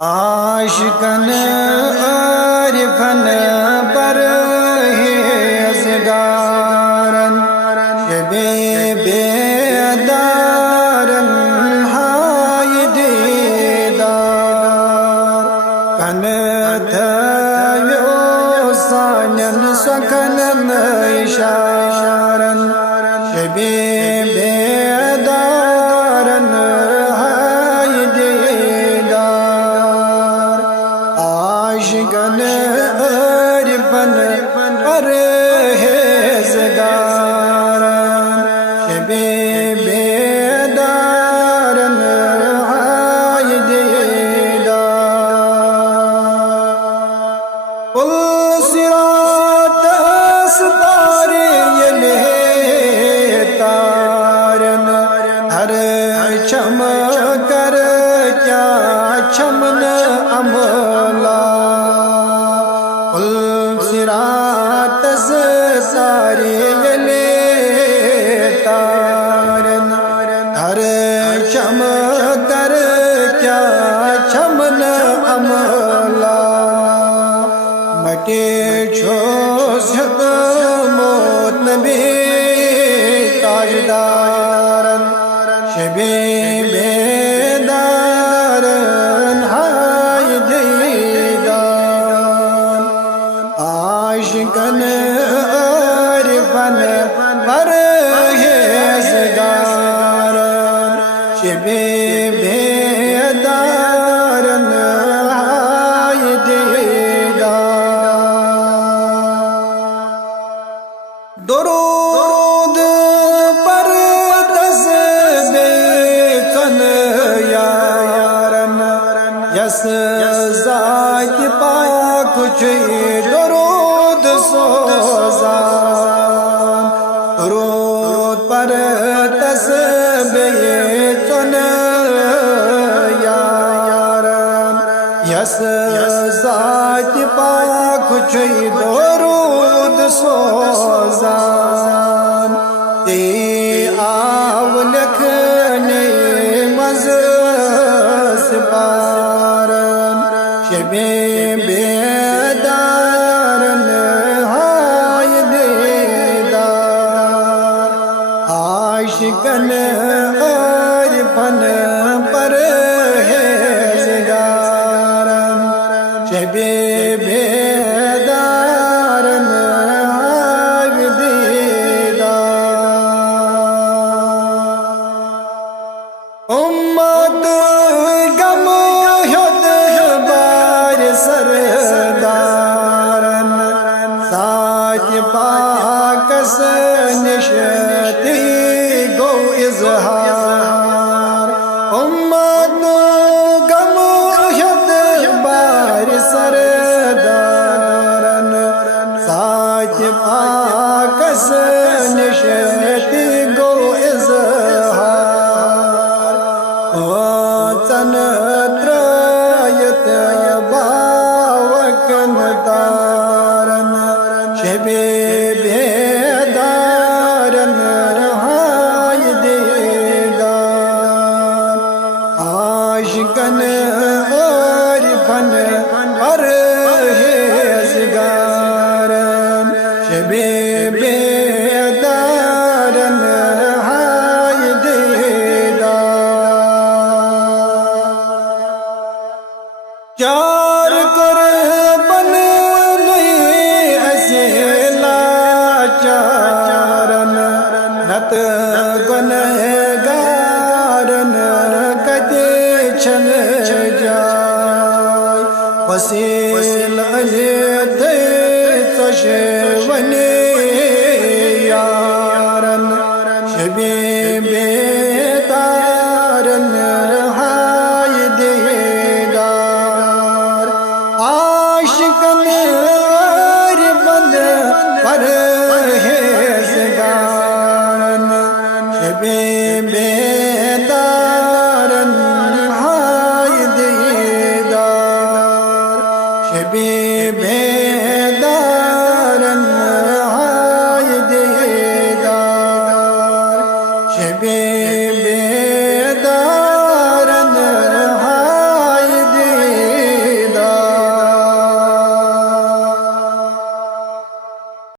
आशिकन आरिफन परहेज़गारन शबे बेदारन हाय दीदार कन थयो सानन सकनन इशारन शबे बेदारन हाय दीदार आशिकन आरिफन परहेज़गारन शबे बेदारन हाय दीदार पुल सिरात अस्तारे यले तारन हर चम कर क्या चमन अमला पुल सिरात अस्तारे यले तारन हर चम कर क्या चमन अमला मटे छो सब मोत नबी ताजदारन शबे बेदारन हाय दीदार आशिकन आरिफन परहेज़गारन शबे बेदारन हाय दीदार दुरूद पर तस्बे कन यारन यस ज़ात पाक छे दुरूद सोज़ान दुरूद पर तस्बे कन यारन यस ज़ात पाक छे दुरूद सोज़ान ते आव लखने मज़स पारन शबे बेदारन हाय दीदार आशिकन आरिफन परहेज़गारन शबे बेदारन हाय दीदार उम्मत गम हद बार सरदारन साज पाकस निशती गो इज़हार उम्मत गम हद बार सरदारन साज पाकस निशती गो इज़हार वचन त्रयत बावकन तारन शबे बेदारन हाय दीदार आशिकन आरिफन परहेज़गारन शबे बेदारन हाय दीदार चार कर बन नहीं ऐसे लाचारन नत गुनहगारन कदे छन जाय वसील अले थे तशवने यारन शबे बेदारन हाय दीदार आशिकन आरिफन परहेज़गारन शबे बेदारन हाय दीदार शबे